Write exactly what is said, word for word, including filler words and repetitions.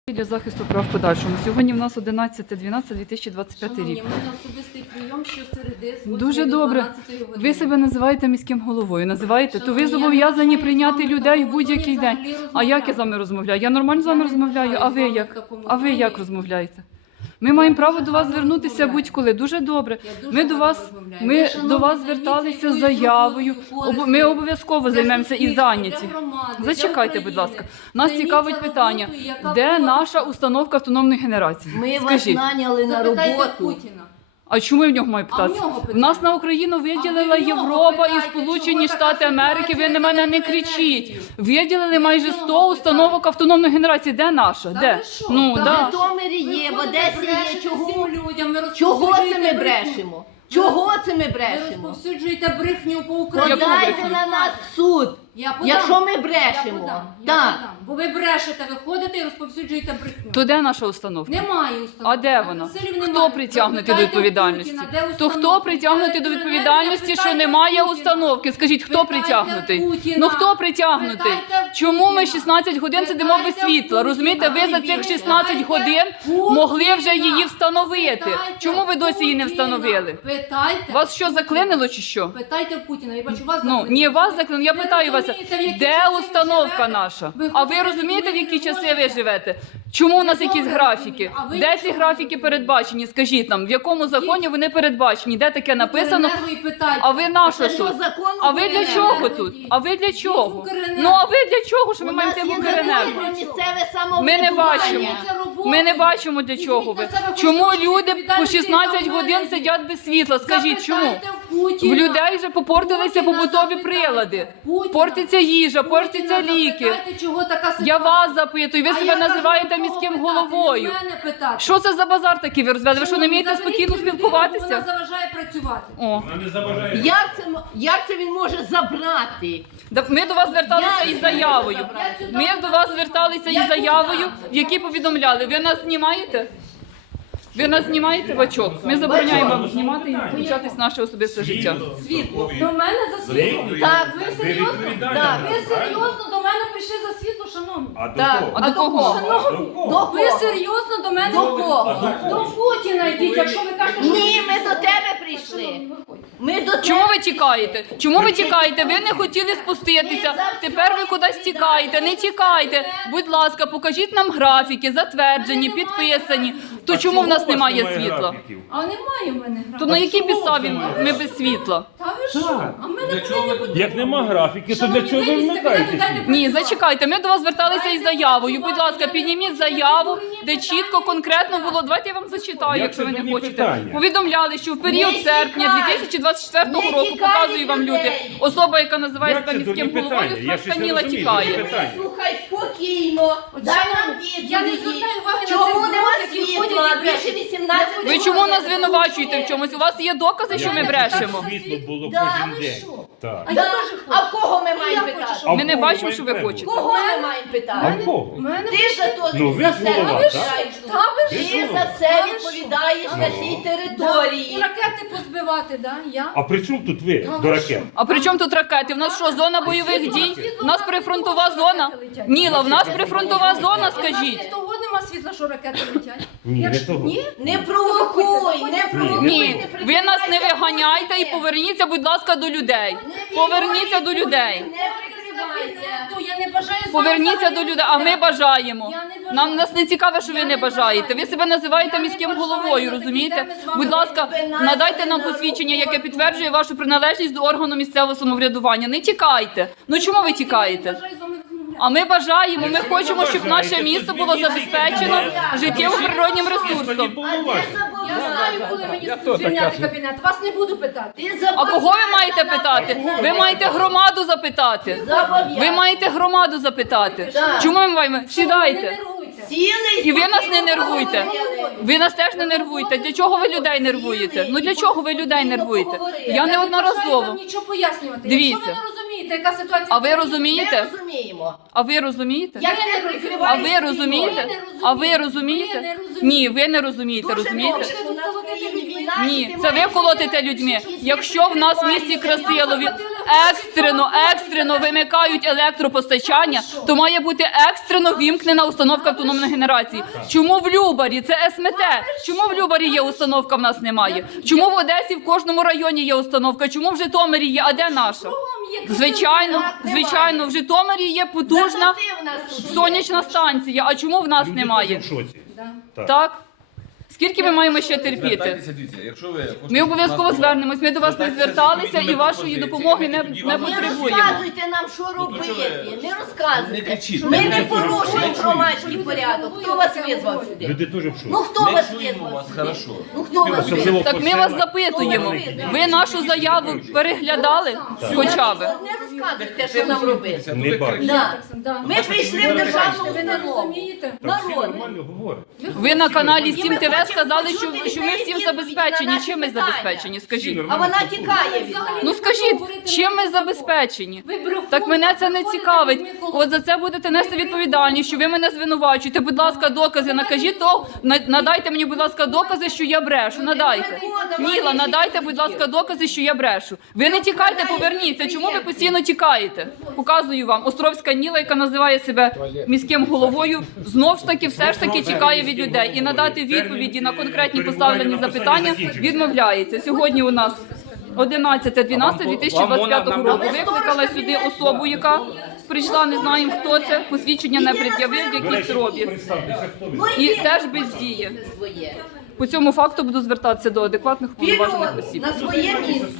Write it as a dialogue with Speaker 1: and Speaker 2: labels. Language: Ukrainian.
Speaker 1: Для захисту прав в подальшому. Сьогодні в нас одинадцяте дванадцяте дві тисячі двадцять п'ятий рік.
Speaker 2: Шановні, у мене особистий прийом щосереди з
Speaker 1: Дуже добре. Ви себе називаєте міським головою, називаєте, то ви
Speaker 2: Шановні, я
Speaker 1: зобов'язані
Speaker 2: не
Speaker 1: прийняти
Speaker 2: знаю,
Speaker 1: людей в
Speaker 2: хто
Speaker 1: будь-який
Speaker 2: взагалі
Speaker 1: день. А
Speaker 2: розмовляє.
Speaker 1: як я з вами розмовляю? Я нормально з вами
Speaker 2: Я не
Speaker 1: розмовляю,
Speaker 2: знаю
Speaker 1: а
Speaker 2: з
Speaker 1: ви
Speaker 2: вами
Speaker 1: як?
Speaker 2: в такому
Speaker 1: А ви
Speaker 2: тоні.
Speaker 1: як розмовляєте? Ми маємо право до вас
Speaker 2: гарно
Speaker 1: звернутися
Speaker 2: розмовляю.
Speaker 1: будь-коли. Дуже добре.
Speaker 2: Я дуже
Speaker 1: Ми до
Speaker 2: гарно
Speaker 1: вас,
Speaker 2: розмовляю.
Speaker 1: ми
Speaker 2: Ви, шановні,
Speaker 1: до вас
Speaker 2: займіться
Speaker 1: зверталися з
Speaker 2: якоюсь
Speaker 1: заявою.
Speaker 2: роботою,
Speaker 1: Об- Ми
Speaker 2: корисною.
Speaker 1: обов'язково
Speaker 2: Для
Speaker 1: займемося і
Speaker 2: суспільства,
Speaker 1: зайняті.
Speaker 2: для громади,
Speaker 1: Зачекайте,
Speaker 2: для
Speaker 1: будь ласка.
Speaker 2: України.
Speaker 1: Нас
Speaker 2: Займіться
Speaker 1: цікавить питання,
Speaker 2: роботою, яка
Speaker 1: де
Speaker 2: була.
Speaker 1: наша установка автономної генерації?
Speaker 3: Ми вас
Speaker 1: Скажіть.
Speaker 3: наняли на
Speaker 2: Запитайте
Speaker 3: роботу.
Speaker 2: Путіна.
Speaker 1: А чому я в нього маю
Speaker 2: А в
Speaker 1: питатися?
Speaker 2: нього
Speaker 1: В
Speaker 2: питання.
Speaker 1: нас на Україну виділила
Speaker 2: А ви в нього
Speaker 1: Європа і
Speaker 2: питайте,
Speaker 1: Сполучені
Speaker 2: чого така
Speaker 1: Штати Америки. Ви на мене не
Speaker 2: ситуація з
Speaker 1: кричіть.
Speaker 2: електроенергією?
Speaker 1: Виділили майже
Speaker 2: в нього
Speaker 1: сто установок
Speaker 2: питайте.
Speaker 1: автономної генерації. Де наша?
Speaker 2: Та
Speaker 1: Де?
Speaker 2: ви що?
Speaker 1: Ну,
Speaker 2: Та
Speaker 1: да.
Speaker 3: В Житомирі є, в
Speaker 2: ходите,
Speaker 3: Одесі є.
Speaker 2: брешете
Speaker 3: Чого?
Speaker 2: всім людям, ви
Speaker 3: Чого це
Speaker 2: розповсюджуєте
Speaker 3: ми
Speaker 2: брехню.
Speaker 3: брешемо? Чого це ми
Speaker 2: Ви
Speaker 3: брешемо?
Speaker 2: розповсюджуєте брехню по Україні.
Speaker 3: Подайте
Speaker 1: брехню?
Speaker 3: на нас в суд,
Speaker 2: Я подам.
Speaker 3: якщо ми
Speaker 2: Я
Speaker 3: брешемо.
Speaker 2: подам. Я
Speaker 3: Так.
Speaker 2: подам. Бо ви брешете, ви ходите і розповсюджуєте брехню.
Speaker 1: То де наша установка?
Speaker 2: Немає установки.
Speaker 1: А де вона?
Speaker 2: Василів
Speaker 1: Хто
Speaker 2: немає.
Speaker 1: притягнутий до
Speaker 2: Запитайте
Speaker 1: відповідальності?
Speaker 2: Путіна, де
Speaker 1: То
Speaker 2: установка?
Speaker 1: хто притягнутий до
Speaker 2: Де
Speaker 1: відповідальності, що
Speaker 2: Запитайте
Speaker 1: немає
Speaker 2: Путіна.
Speaker 1: установки? Скажіть, хто
Speaker 2: Питайте
Speaker 1: притягнутий?
Speaker 2: Путіна.
Speaker 1: Ну хто притягнутий?
Speaker 2: Питайте
Speaker 1: Чому ми
Speaker 2: Путіна.
Speaker 1: шістнадцять годин сидимо без
Speaker 2: Питайте
Speaker 1: світла?
Speaker 2: Путіна.
Speaker 1: Розумієте, ви за цих шістнадцять годин
Speaker 2: Путіна.
Speaker 1: могли вже її встановити.
Speaker 2: Питайте
Speaker 1: Чому ви досі її не
Speaker 2: Путіна.
Speaker 1: встановили?
Speaker 2: Питайте.
Speaker 1: Вас що, заклинило чи що?
Speaker 2: Питайте Путіна, я бачу вас
Speaker 1: Ну,
Speaker 2: заклинило.
Speaker 1: ні, вас заклинило. Я
Speaker 2: Ви
Speaker 1: питаю вас,
Speaker 2: розумієте, в які
Speaker 1: де
Speaker 2: часи ви
Speaker 1: установка
Speaker 2: живете?
Speaker 1: наша?
Speaker 2: Ви
Speaker 1: А ви
Speaker 2: хочете
Speaker 1: розумієте, в які
Speaker 2: зробити,
Speaker 1: часи
Speaker 2: можете?
Speaker 1: ви живете? Чому у нас
Speaker 2: Я
Speaker 1: якісь
Speaker 2: добре
Speaker 1: графіки?
Speaker 2: розумію. А ви
Speaker 1: Де ці
Speaker 2: чому
Speaker 1: графіки
Speaker 2: розумієте?
Speaker 1: передбачені? Скажіть нам, в якому законі вони передбачені? Де таке написано?
Speaker 2: Укренерго і питайте.
Speaker 1: А ви на що
Speaker 3: Це що,
Speaker 1: тут?
Speaker 3: закон
Speaker 1: А ви для
Speaker 3: Укренерго?
Speaker 1: чого тут? А ви для чого?
Speaker 2: Укренерго.
Speaker 1: Ну а ви для чого? Що ми
Speaker 3: У
Speaker 1: маємо
Speaker 3: нас
Speaker 1: йти в
Speaker 3: є закон
Speaker 1: Укренерго?
Speaker 3: про місцеве
Speaker 1: Ми
Speaker 3: самоврядування.
Speaker 1: не бачимо.
Speaker 2: Це робота.
Speaker 1: Ми не бачимо для чого ви.
Speaker 2: Візьміть на себе
Speaker 1: Чому
Speaker 2: кошти
Speaker 1: люди по
Speaker 2: відповідальності,
Speaker 1: шістнадцять
Speaker 2: яка в
Speaker 1: годин
Speaker 2: мене
Speaker 1: сидять без світла? Скажіть, чому?
Speaker 2: Запитайте Путіна.
Speaker 1: В людей вже попортилися
Speaker 2: Путіна
Speaker 1: побутові
Speaker 2: запитайте.
Speaker 1: прилади.
Speaker 2: Путіна.
Speaker 1: Портиться їжа,
Speaker 2: Путіна
Speaker 1: портяться ліки.
Speaker 2: запитайте, чого така ситуація.
Speaker 1: Я вас запитую, ви
Speaker 2: А
Speaker 1: себе
Speaker 2: я кажу,
Speaker 1: називаєте
Speaker 2: кого
Speaker 1: міським
Speaker 2: питати?
Speaker 1: головою.
Speaker 2: Не мене питати.
Speaker 1: Що це за базар такий ви розвели? Ви що, не вмієте
Speaker 2: Заберіть
Speaker 1: спокійно
Speaker 2: цю людину,
Speaker 1: спілкуватися?
Speaker 2: Вона заважає працювати.
Speaker 1: О.
Speaker 4: Вона не заважає.
Speaker 3: Як це, м- як це він може забрати?
Speaker 1: Да, Ми до вас зверталися
Speaker 3: Я
Speaker 1: із
Speaker 3: не
Speaker 1: заявою.
Speaker 3: забрати.
Speaker 1: Ми до вас зверталися із заявою, в якій повідомляли. Ви нас знімаєте? Ви нас знімаєте, бачок? Ми забороняємо вам знімати і включатись в наше особисте життя.
Speaker 2: Світло. До мене за світло.
Speaker 3: Так,
Speaker 2: ви
Speaker 4: Ви
Speaker 2: серйозно?
Speaker 4: відповідальна
Speaker 3: Так.
Speaker 4: за
Speaker 2: Ви
Speaker 4: це, правильно?
Speaker 2: серйозно до мене прийшли за світло, шановні?
Speaker 4: А до
Speaker 3: Так.
Speaker 4: кого?
Speaker 1: А до кого?
Speaker 4: А до кого?
Speaker 3: До
Speaker 2: Ви
Speaker 3: кого?
Speaker 2: серйозно до мене?
Speaker 3: До кого?
Speaker 2: До Путіна йдіть, якщо ви кажете, що...
Speaker 3: Ні, ми до тебе прийшли. Ми до
Speaker 1: Чому
Speaker 3: тебе.
Speaker 1: ви тікаєте? Чому ви тікаєте? Ви не хотіли спуститися. Тепер ви кудись тікаєте. Не тікайте. Будь ласка, покажіть нам графіки, затверджені, підписані. То
Speaker 4: А
Speaker 1: чому в нас
Speaker 4: у вас
Speaker 1: немає світла?
Speaker 4: графіків?
Speaker 2: А немає в мене графіки.
Speaker 1: То на якій підставі ми без світла?
Speaker 2: Та ви що? А в мене повинні бути...
Speaker 4: Як нема графіки, то для
Speaker 2: Шановні,
Speaker 4: чого ви
Speaker 2: вийдіть з кабінету,
Speaker 4: вмикаєте?
Speaker 2: дайте
Speaker 4: світло?
Speaker 1: Ні, зачекайте, ми до вас зверталися із заявою. Будь ласка, підніміть заяву, де чітко, конкретно було. Давайте я вам зачитаю,
Speaker 4: Як
Speaker 1: якщо
Speaker 4: це
Speaker 1: ви не
Speaker 4: дурні
Speaker 1: хочете.
Speaker 4: питання?
Speaker 1: Повідомляли, що в період
Speaker 3: Не
Speaker 1: серпня
Speaker 3: тікай!
Speaker 1: дві тисячі двадцять четвертого
Speaker 3: Не
Speaker 1: року,
Speaker 3: тікай
Speaker 1: показую вам
Speaker 3: від
Speaker 1: люди,
Speaker 3: людей!
Speaker 1: особа, яка називає
Speaker 4: Як
Speaker 1: себе
Speaker 4: це
Speaker 1: міським
Speaker 4: дурні
Speaker 1: головою,
Speaker 4: питання? Я щось не
Speaker 1: сканіла,
Speaker 4: розумію,
Speaker 1: тікає.
Speaker 4: дурні питання.
Speaker 3: Слухай спокійно, дай нам відповіді.
Speaker 2: Я не звертаю уваги на
Speaker 3: Чому
Speaker 2: цих
Speaker 3: нема
Speaker 2: двох, які ходять
Speaker 3: світла?
Speaker 2: і брешуть.
Speaker 3: Більше вісімнадцяти
Speaker 1: Ви чому нас звинувачуєте в чомусь? У вас є докази, що ми брешемо?
Speaker 4: Світло було
Speaker 3: Да,
Speaker 4: кожен
Speaker 3: ви
Speaker 4: день.
Speaker 3: що?
Speaker 4: Так.
Speaker 2: А
Speaker 3: Да.
Speaker 2: я теж
Speaker 3: А
Speaker 2: хочу.
Speaker 3: в кого ми
Speaker 2: Я
Speaker 3: маємо
Speaker 2: хочу,
Speaker 3: питати?
Speaker 2: щоб-
Speaker 4: А в
Speaker 1: Ми не
Speaker 4: кого
Speaker 1: бачимо,
Speaker 4: має
Speaker 1: що ви
Speaker 4: треба
Speaker 1: хочете.
Speaker 4: бути?
Speaker 3: Кого ми маємо
Speaker 4: А
Speaker 3: питати?
Speaker 4: в кого?
Speaker 2: У мене
Speaker 3: Ти ж за то
Speaker 4: Ну, ви
Speaker 3: за
Speaker 4: ж
Speaker 3: все
Speaker 4: голова,
Speaker 3: відповідаєш.
Speaker 2: Та ви
Speaker 4: Ви
Speaker 2: що?
Speaker 3: Ти
Speaker 4: ж
Speaker 3: за
Speaker 4: голова.
Speaker 3: все
Speaker 2: Та ви
Speaker 3: відповідаєш
Speaker 2: що?
Speaker 3: на
Speaker 4: Ну.
Speaker 3: цій
Speaker 2: І
Speaker 3: території.
Speaker 2: ракети позбивати, да? Я?
Speaker 4: А при чому тут ви,
Speaker 2: Та ви
Speaker 4: до ракет?
Speaker 1: А при чому тут ракети? У нас що, зона бойових дій? У нас прифронтова зона? Ніла, в нас прифронтова зона,
Speaker 2: А в нас
Speaker 1: скажіть.
Speaker 2: не того нема світла, що ракети летять.
Speaker 4: Ні, не
Speaker 2: Якщо-
Speaker 4: того.
Speaker 2: Ні?
Speaker 3: Не провокуй, не провокуй.
Speaker 1: Ні, ви нас не виганяйте і поверніться, будь ласка, до людей. Поверніться до людей.
Speaker 3: Не прикривайся.
Speaker 2: Я не бажаю з вами
Speaker 1: Поверніться до
Speaker 2: взагалі
Speaker 1: людей, а ми бажаємо.
Speaker 2: Я не бажаю.
Speaker 1: Нам нас не цікаве, що ви
Speaker 2: Я
Speaker 1: не
Speaker 2: не
Speaker 1: бажаєте.
Speaker 2: бажаю.
Speaker 1: Ви себе називаєте
Speaker 2: Я не
Speaker 1: міським
Speaker 2: бажаю
Speaker 1: головою,
Speaker 2: на такі
Speaker 1: розумієте?
Speaker 2: теми з вами
Speaker 1: Будь ласка,
Speaker 3: говорити.
Speaker 1: надайте нам
Speaker 3: На
Speaker 1: посвідчення, яке
Speaker 3: роботу.
Speaker 1: підтверджує вашу приналежність до органу місцевого самоврядування. Не тікайте. Ну чому ви
Speaker 2: Я
Speaker 1: тікаєте?
Speaker 2: не бажаю з вами розмовляти.
Speaker 1: А ми бажаємо, ми
Speaker 4: Якщо ви
Speaker 1: хочемо, щоб
Speaker 4: бажаєте,
Speaker 1: наше
Speaker 4: то
Speaker 1: місто було
Speaker 4: звільніть
Speaker 1: забезпечено
Speaker 3: кабінет.
Speaker 1: життєво-природнім
Speaker 4: Тоді
Speaker 1: ресурсом.
Speaker 3: А де
Speaker 4: повноваження.
Speaker 2: Я знаю, коли мені
Speaker 4: Я хто
Speaker 2: звільняти
Speaker 4: така?
Speaker 2: кабінет. Вас не буду питати.
Speaker 3: Ти
Speaker 1: А кого ви маєте
Speaker 3: зобов'язана
Speaker 1: питати?
Speaker 3: на
Speaker 1: Ви маєте громаду запитати.
Speaker 3: Зобов'язана.
Speaker 1: Ви маєте громаду запитати.
Speaker 3: Так.
Speaker 1: Чому ми маємо?
Speaker 2: Не
Speaker 1: Сідайте.
Speaker 2: нервуйте.
Speaker 3: Сіли
Speaker 1: І ви нас не
Speaker 3: спокійно
Speaker 1: нервуйте.
Speaker 3: поговорили.
Speaker 1: Ви нас теж не нервуєте. Для чого ви людей нервуєте? Ну для чого ви людей нервуєте? Я
Speaker 2: Я не бажаю
Speaker 1: неодноразово.
Speaker 2: вам нічого пояснювати.
Speaker 1: Дивіться.
Speaker 2: Якщо ви не розумієте, яка ситуація...
Speaker 1: А ви
Speaker 3: Ми
Speaker 1: розумієте?
Speaker 3: розуміємо.
Speaker 1: А ви розумієте?
Speaker 3: Як
Speaker 2: не
Speaker 3: ти
Speaker 2: розумію.
Speaker 1: А
Speaker 3: прикриваєш
Speaker 1: ви
Speaker 3: свій
Speaker 1: розумієте?
Speaker 2: не розумію.
Speaker 1: А ви
Speaker 2: Ви
Speaker 1: розумієте?
Speaker 2: не розумієте.
Speaker 1: Ні, ви не розумієте,
Speaker 3: Дуже
Speaker 1: розумієте?
Speaker 3: добре, що у нас в країні війна, і
Speaker 1: Ні,
Speaker 3: ти
Speaker 1: це ви
Speaker 3: маєш
Speaker 1: колотите
Speaker 3: бути
Speaker 1: людьми.
Speaker 3: всі
Speaker 1: Якщо в нас в місті
Speaker 3: прикриваються.
Speaker 1: Красилові
Speaker 2: Заплатили
Speaker 1: екстрено, екстрено вимикають електропостачання, то має бути екстрено вімкнена установка автономної генерації. Чому в Любарі? Це ес ем те. Чому в Любарі є установка, в нас немає? Чому в Одесі в кожному районі є установка? Чому в Житомирі є, а де наша? Звичайно, звичайно, в Житомирі є потужна сонячна станція. А чому в нас
Speaker 4: Люди
Speaker 1: немає?
Speaker 4: теж в шоці. Так.
Speaker 1: Так? Скільки ми маємо ще терпіти?
Speaker 5: Звертайтеся, дивіться, якщо ви хочете,
Speaker 1: Ми обов'язково
Speaker 5: щоб у нас
Speaker 1: звернемось. Ми до вас не
Speaker 5: звертайтеся з
Speaker 1: зверталися і
Speaker 5: відповідними
Speaker 1: вашої
Speaker 5: пропозиціями,
Speaker 1: допомоги не,
Speaker 5: тоді
Speaker 1: не
Speaker 5: вам
Speaker 3: Не
Speaker 1: потребуємо.
Speaker 3: розказуйте нам, що
Speaker 5: Ну, то чого
Speaker 3: робити.
Speaker 5: ви-
Speaker 3: Не
Speaker 5: Не
Speaker 3: розказуйте.
Speaker 5: кричіть.
Speaker 3: Ми
Speaker 5: Не
Speaker 3: не
Speaker 5: кричіть.
Speaker 3: порушуємо
Speaker 5: Не
Speaker 3: громадський порядок. Хто вас визвав сюди?
Speaker 4: Люди теж в шоці.
Speaker 3: Ну хто
Speaker 5: Ми
Speaker 3: вас
Speaker 5: чуємо
Speaker 3: визвав
Speaker 5: вас,
Speaker 3: сюди?
Speaker 5: хорошо.
Speaker 3: Ну хто вас
Speaker 4: Особливо
Speaker 3: визвав?
Speaker 1: Так ми вас запитуємо. Ви нашу заяву переглядали хоча б?
Speaker 3: Не розказуйте, що нам робити.
Speaker 4: Не бачу.
Speaker 3: Да.
Speaker 2: Да.
Speaker 3: Ми прийшли в державну
Speaker 2: Ви не
Speaker 3: установу.
Speaker 2: розумієте?
Speaker 4: Та всі
Speaker 3: Народ.
Speaker 4: нормально говорять.
Speaker 1: Ви на каналі
Speaker 3: І ми
Speaker 1: Сім ТВ
Speaker 3: хочемо
Speaker 1: сказали,
Speaker 3: почути
Speaker 1: що, що ми
Speaker 3: відповідь
Speaker 1: всім
Speaker 3: на
Speaker 1: забезпечені.
Speaker 3: наші
Speaker 1: Чим ми
Speaker 3: питання.
Speaker 1: забезпечені? Скажіть.
Speaker 3: А вона тікає від нас.
Speaker 1: Ну скажіть, чим ми забезпечені?
Speaker 2: Ви брехун,
Speaker 1: Так мене це не
Speaker 2: виходите
Speaker 1: цікавить.
Speaker 2: від Миколи.
Speaker 1: От за це будете нести відповідальність, що ви мене звинувачуєте. Будь ласка, докази. Накажіть то, на- надайте мені, будь ласка, докази, що я брешу. Надайте. Ніла, надайте, будь ласка, докази, що я брешу. Ви не тікайте, поверніться. Чому ви постійно тікаєте? Показую вам. Островська Ніла, яка називає себе міським головою, знов ж таки все ж таки тікає від людей. І надати відповіді на конкретні поставлені запитання відмовляється. Сьогодні у нас одинадцяте дванадцяте дві тисячі двадцять п'ятого року. Викликала сюди особу, яка прийшла, не знаємо хто це, посвідчення не пред'явив,
Speaker 4: До
Speaker 1: якісь
Speaker 4: речі,
Speaker 1: робі.
Speaker 4: представтеся, хто ви.
Speaker 3: Ну,
Speaker 1: І
Speaker 3: ви
Speaker 1: теж
Speaker 3: покажете
Speaker 1: бездіє.
Speaker 3: своє.
Speaker 1: По цьому факту буду звертатися до адекватних
Speaker 3: Вперед,
Speaker 1: уповноважених осіб.
Speaker 3: на своє місце.